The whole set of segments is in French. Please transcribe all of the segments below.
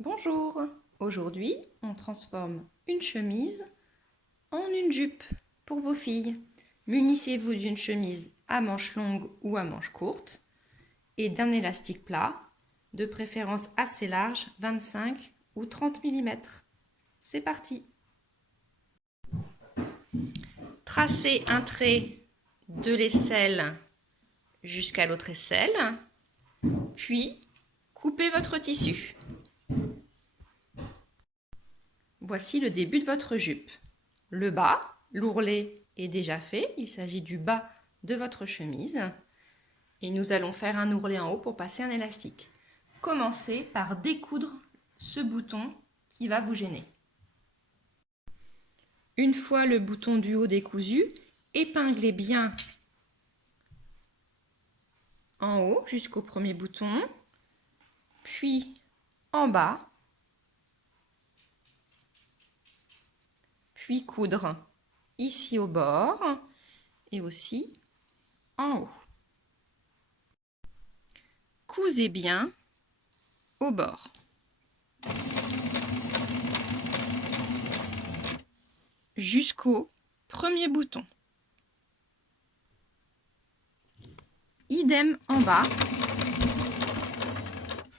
Bonjour, aujourd'hui on transforme une chemise en une jupe pour vos filles. Munissez-vous d'une chemise à manches longues ou à manches courtes et d'un élastique plat, de préférence assez large, 25 ou 30 mm. C'est parti! Tracez un trait de l'aisselle jusqu'à l'autre aisselle, puis coupez votre tissu. Voici le début de votre jupe. Le bas, l'ourlet est déjà fait, il s'agit du bas de votre chemise. Et nous allons faire un ourlet en haut pour passer un élastique. Commencez par découdre ce bouton qui va vous gêner. Une fois le bouton du haut décousu, épinglez bien en haut jusqu'au premier bouton, puis en bas, puis coudre ici au bord et aussi en haut. Cousez bien au bord. Jusqu'au premier bouton. Idem en bas,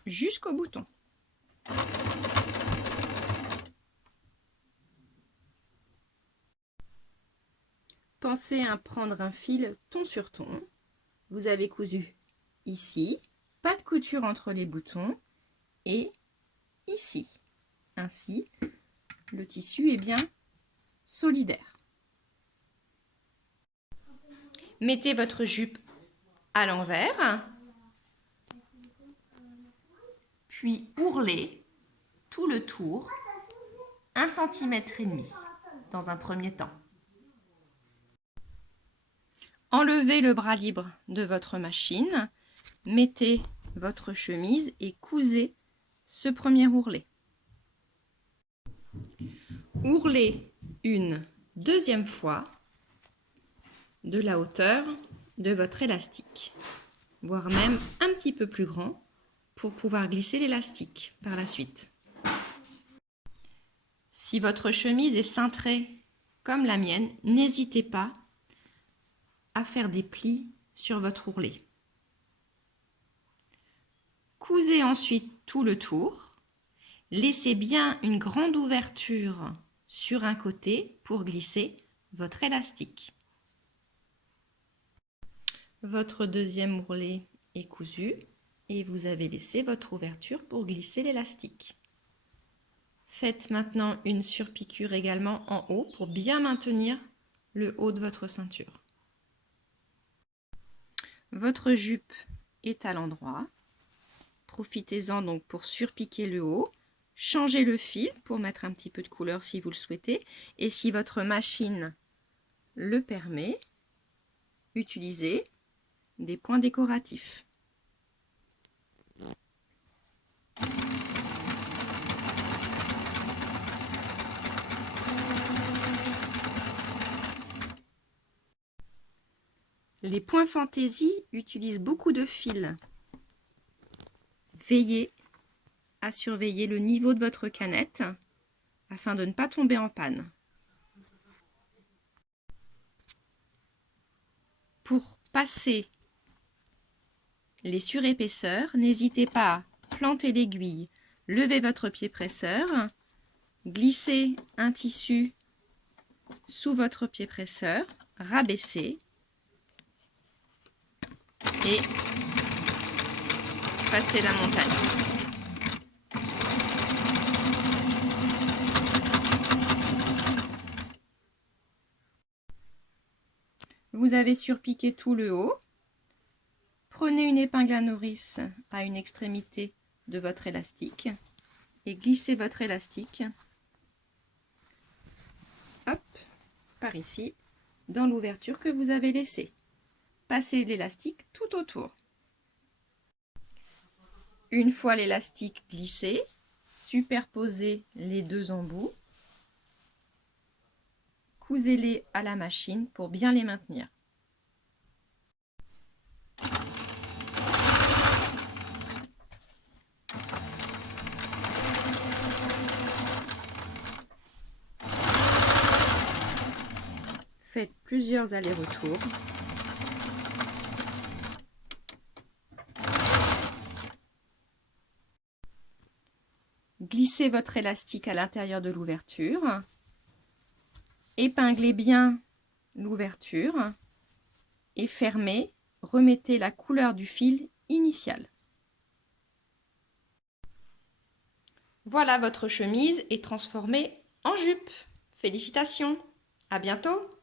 jusqu'au bouton. Pensez à prendre un fil ton sur ton. Vous avez cousu ici, pas de couture entre les boutons, et ici. Ainsi, le tissu est bien solidaire. Mettez votre jupe à l'envers, puis ourlez tout le tour 1,5 cm dans un premier temps. Enlevez le bras libre de votre machine, mettez votre chemise et cousez ce premier ourlet. Ourlez une deuxième fois de la hauteur de votre élastique, voire même un petit peu plus grand pour pouvoir glisser l'élastique par la suite. Si votre chemise est cintrée comme la mienne, n'hésitez pas à faire des plis sur votre ourlet. Cousez ensuite tout le tour. Laissez bien une grande ouverture sur un côté pour glisser votre élastique. Votre deuxième ourlet est cousu et vous avez laissé votre ouverture pour glisser l'élastique. Faites maintenant une surpiqûre également en haut pour bien maintenir le haut de votre ceinture. Votre jupe est à l'endroit. Profitez-en donc pour surpiquer le haut. Changez le fil pour mettre un petit peu de couleur si vous le souhaitez. Et si votre machine le permet, utilisez des points décoratifs. Les points fantaisie utilisent beaucoup de fils. Veillez à surveiller le niveau de votre canette afin de ne pas tomber en panne. Pour passer les surépaisseurs, n'hésitez pas à planter l'aiguille, lever votre pied presseur, glisser un tissu sous votre pied presseur, rabaisser et passer la montagne. Vous avez surpiqué tout le haut. Prenez une épingle à nourrice à une extrémité de votre élastique et glissez votre élastique hop, par ici dans l'ouverture que vous avez laissée. Passez l'élastique tout autour. Une fois l'élastique glissé, superposez les deux embouts. Cousez-les à la machine pour bien les maintenir. faites plusieurs allers-retours. Glissez votre élastique à l'intérieur de l'ouverture. Épinglez bien l'ouverture et fermez. Remettez la couleur du fil initial. Voilà, votre chemise est transformée en jupe. Félicitations! À bientôt!